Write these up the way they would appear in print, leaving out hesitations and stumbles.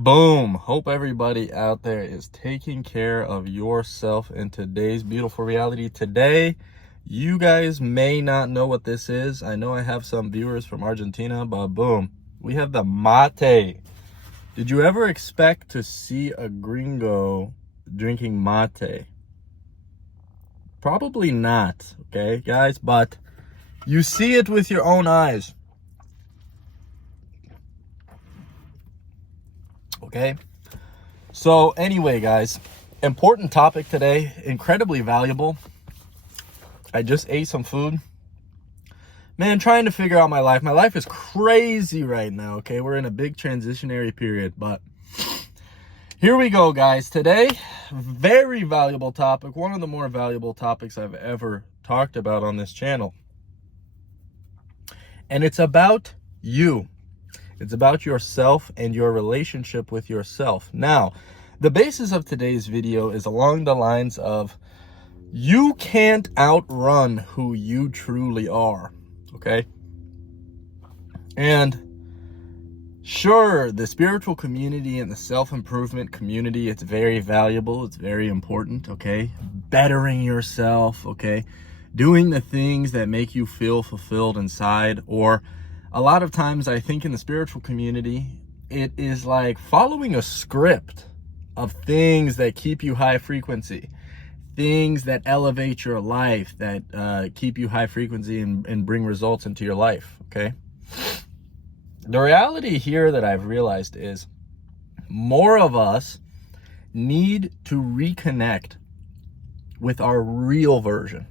Boom. Hope everybody out there is taking care of yourself in today's beautiful reality. Today, you guys may not know what this is. I know I have some viewers from Argentina, but boom, we have the mate. Did you ever expect to see a gringo drinking mate? Probably not, okay, guys, but you see it with your own eyes. Okay, so anyway, guys, important topic today, incredibly valuable. I just ate some food. Man, trying to figure out my life. My life is crazy right now, okay? We're in a big transitionary period, but here we go, guys. Today, very valuable topic, one of the more valuable topics I've ever talked about on this channel. And it's about you. It's about yourself and your relationship with yourself. Now, the basis of today's video is along the lines of you can't outrun who you truly are, okay? And sure, the spiritual community and the self-improvement community, it's very valuable. It's very important, okay? Bettering yourself, okay? Doing the things that make you feel fulfilled inside. Or a lot of times I think in the spiritual community, it is like following a script of things that keep you high frequency, things that elevate your life, that keep you high frequency and bring results into your life, okay? The reality here that I've realized is more of us need to reconnect with our real version.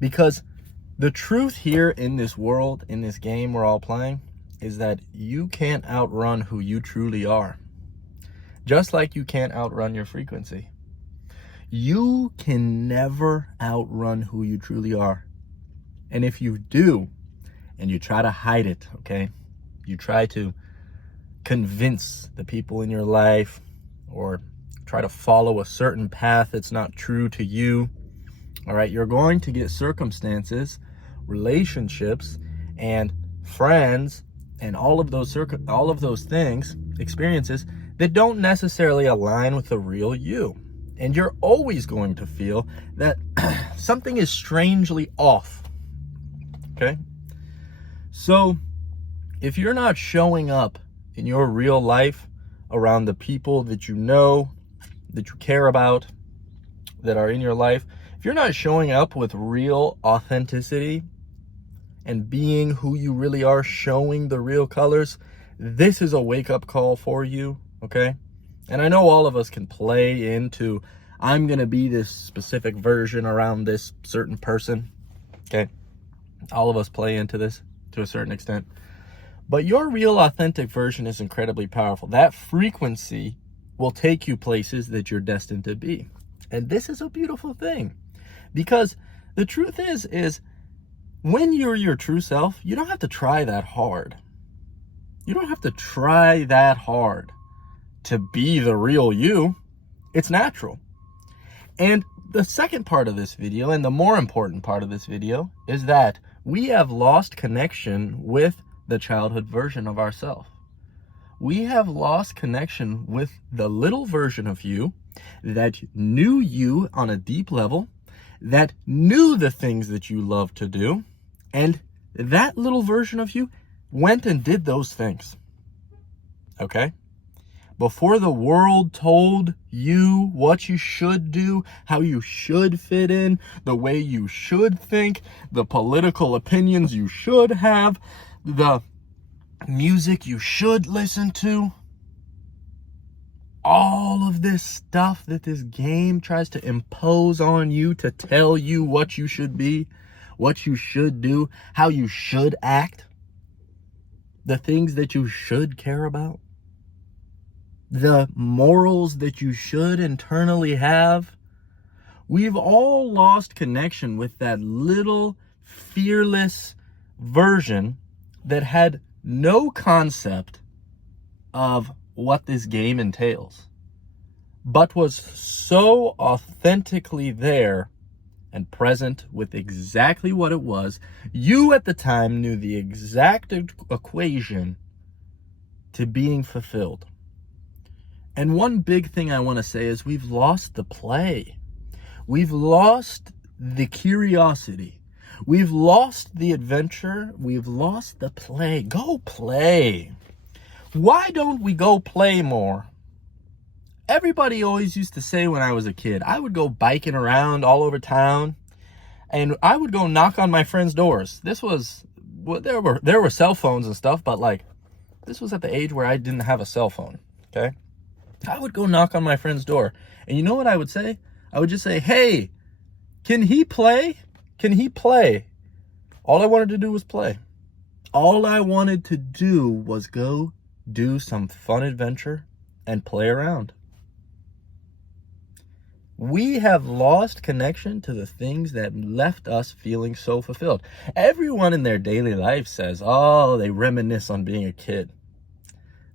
Because the truth here in this world, in this game we're all playing, is that you can't outrun who you truly are. Just like you can't outrun your frequency. You can never outrun who you truly are. And if you do, and you try to hide it, okay? You try to convince the people in your life or try to follow a certain path that's not true to you, all right? You're going to get circumstances, relationships, and friends, and all of those things, experiences that don't necessarily align with the real you. And you're always going to feel that something is strangely off, okay? So if you're not showing up in your real life around the people that you know, that you care about, that are in your life, if you're not showing up with real authenticity and being who you really are, showing the real colors, this is a wake-up call for you, okay? And I know all of us can play into, I'm going to be this specific version around this certain person, okay? All of us play into this to a certain extent. But your real authentic version is incredibly powerful. That frequency will take you places that you're destined to be. And this is a beautiful thing. Because the truth is when you're your true self, you don't have to try that hard. You don't have to try that hard to be the real you. It's natural. And the second part of this video, and the more important part of this video, is that we have lost connection with the childhood version of ourselves. We have lost connection with the little version of you that knew you on a deep level, that knew the things that you love to do, and that little version of you went and did those things, okay? Before the world told you what you should do, how you should fit in, the way you should think, the political opinions you should have, the music you should listen to, all of this stuff that this game tries to impose on you to tell you what you should be, what you should do, how you should act, the things that you should care about, the morals that you should internally have. We've all lost connection with that little fearless version that had no concept of what this game entails, but was so authentically there and present with exactly what it was. You at the time knew the exact equation to being fulfilled. And one big thing I want to say is we've lost the play. We've lost the curiosity. We've lost the adventure. We've lost the play. Go play. Why don't we go play more? Everybody always used to say when I was a kid, I would go biking around all over town and I would go knock on my friends' doors. This was, well, there were cell phones and stuff, but like, this was at the age where I didn't have a cell phone, okay? I would go knock on my friend's door. And you know what I would say? I would just say, hey, can he play? Can he play? All I wanted to do was play. All I wanted to do was go do some fun adventure and play around. We have lost connection to the things that left us feeling so fulfilled. Everyone in their daily life says, oh, they reminisce on being a kid.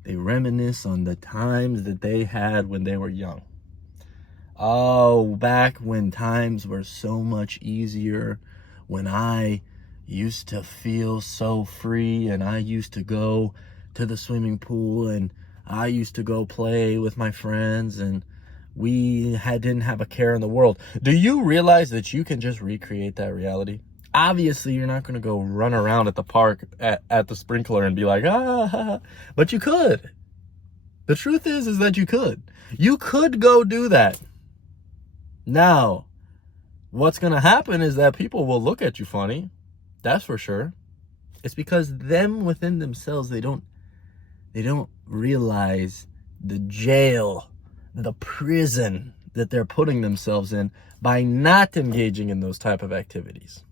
They reminisce on the times that they had when they were young. Oh, back when times were so much easier, when I used to feel so free and I used to go to the swimming pool and I used to go play with my friends and we didn't have a care in the world. Do you realize that you can just recreate that reality? Obviously, you're not going to go run around at the park at the sprinkler and be like, ah, but you could. The truth is that you could. You could go do that. Now, what's going to happen is that people will look at you funny. That's for sure. It's because them within themselves, they don't realize the jail, the prison that they're putting themselves in by not engaging in those type of activities.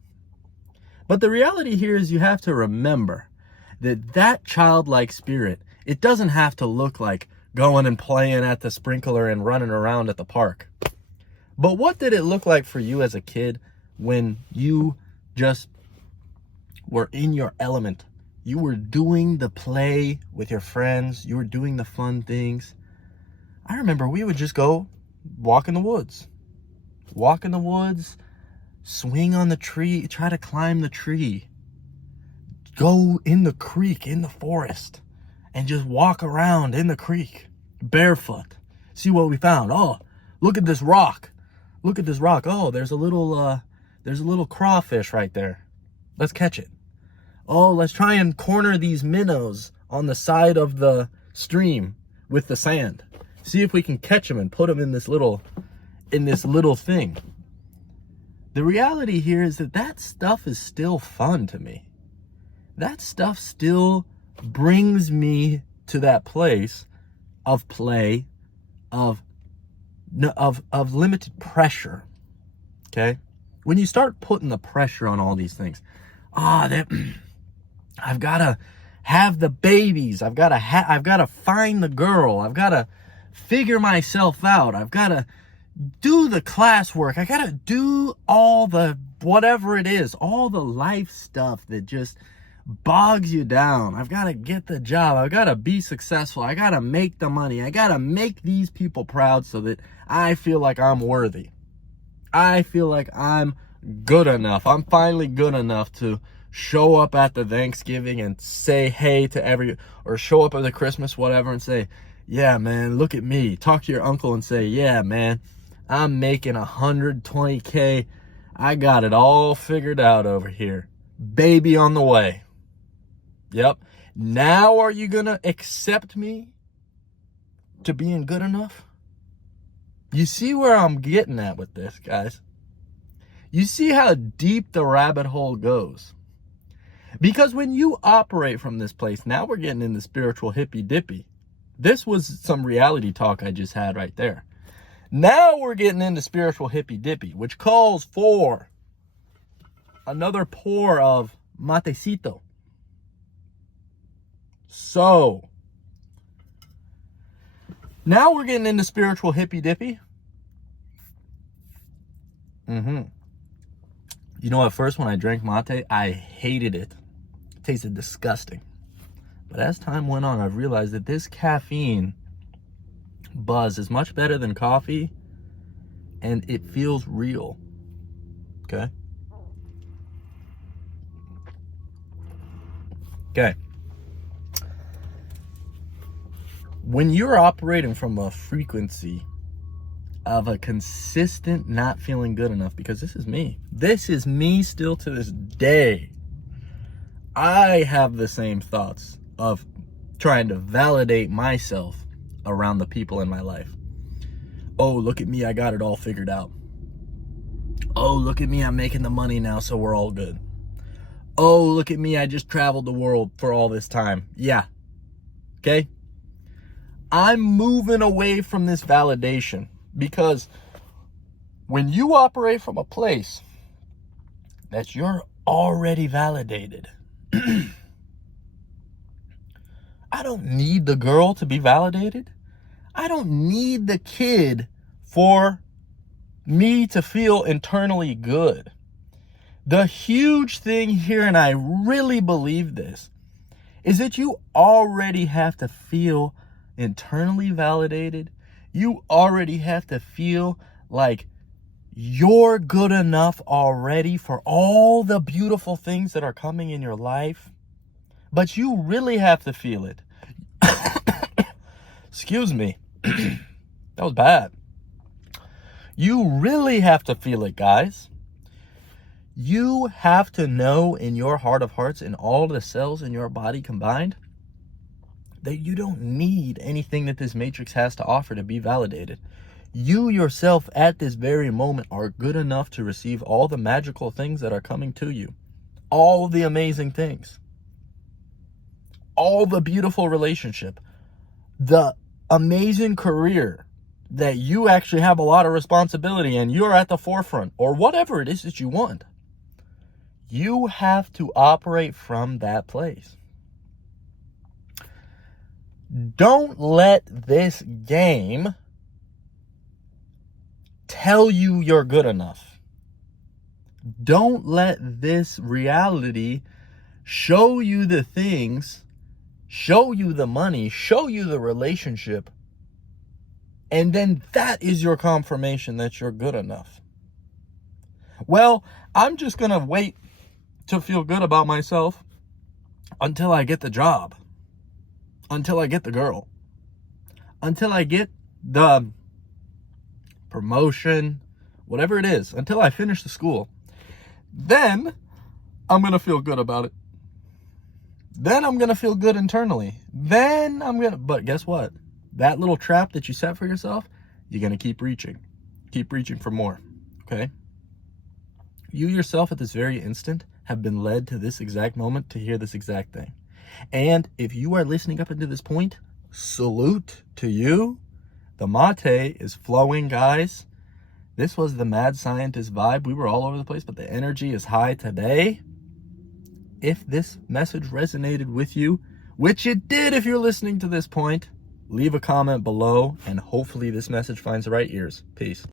But the reality here is you have to remember that childlike spirit, it doesn't have to look like going and playing at the sprinkler and running around at the park. But what did it look like for you as a kid when you just were in your element? You were doing the play with your friends. You were doing the fun things. I remember we would just go walk in the woods. Walk in the woods, swing on the tree, try to climb the tree. Go in the creek, in the forest, and just walk around in the creek, barefoot. See what we found. Oh, look at this rock. Look at this rock. Oh, there's a little crawfish right there. Let's catch it. Oh, let's try and corner these minnows on the side of the stream with the sand. See if we can catch them and put them in this little thing. The reality here is that stuff is still fun to me. That stuff still brings me to that place of play, of limited pressure. Okay? When you start putting the pressure on all these things, I've got to have the babies. I've got to find the girl. I've got to figure myself out. I've got to do the classwork. I got to do all the whatever it is, all the life stuff that just bogs you down. I've got to get the job. I've got to be successful. I got to make the money. I got to make these people proud so that I feel like I'm worthy. I feel like I'm good enough. I'm finally good enough to show up at the Thanksgiving and say hey to or show up at the Christmas, whatever, and say, yeah, man, look at me. Talk to your uncle and say, yeah, man, I'm making $120K. I got it all figured out over here. Baby on the way. Yep. Now are you going to accept me to being good enough? You see where I'm getting at with this, guys? You see how deep the rabbit hole goes? Because when you operate from this place, now we're getting into spiritual hippy-dippy. This was some reality talk I just had right there. Now we're getting into spiritual hippy-dippy, which calls for another pour of matecito. So, now we're getting into spiritual hippy-dippy. You know, at first when I drank mate, I hated it. It tasted disgusting. But as time went on, I've realized that this caffeine buzz is much better than coffee, and it feels real. Okay? Okay. When you're operating from a frequency of a consistent not feeling good enough, because this is me still to this day. I have the same thoughts of trying to validate myself around the people in my life. Oh, look at me, I got it all figured out. Oh, look at me, I'm making the money now, so we're all good. Oh, look at me, I just traveled the world for all this time. Yeah. Okay? I'm moving away from this validation, because when you operate from a place that you're already validated, I don't need the girl to be validated. I don't need the kid for me to feel internally good. The huge thing here, and I really believe this, is that you already have to feel internally validated. You already have to feel like you're good enough already for all the beautiful things that are coming in your life. But you really have to feel it. Excuse me. That was bad. You really have to feel it, guys. You have to know in your heart of hearts and all the cells in your body combined that you don't need anything that this matrix has to offer to be validated. You yourself at this very moment are good enough to receive all the magical things that are coming to you. All the amazing things. All the beautiful relationship. The amazing career that you actually have a lot of responsibility and you're at the forefront, or whatever it is that you want. You have to operate from that place. Don't let this game tell you you're good enough. Don't let this reality show you the things, show you the money, show you the relationship, and then that is your confirmation that you're good enough. Well, I'm just going to wait to feel good about myself until I get the job, until I get the girl, until I get the promotion, whatever it is, until I finish the school. Then I'm going to feel good about it. Then I'm going to feel good internally. But guess what? That little trap that you set for yourself, you're going to keep reaching for more. Okay? You yourself at this very instant have been led to this exact moment to hear this exact thing. And if you are listening up until this point, salute to you. The mate is flowing, guys. This was the Mad Scientist vibe. We were all over the place, but the energy is high today. If this message resonated with you, which it did if you're listening to this point, leave a comment below, and hopefully this message finds the right ears. Peace.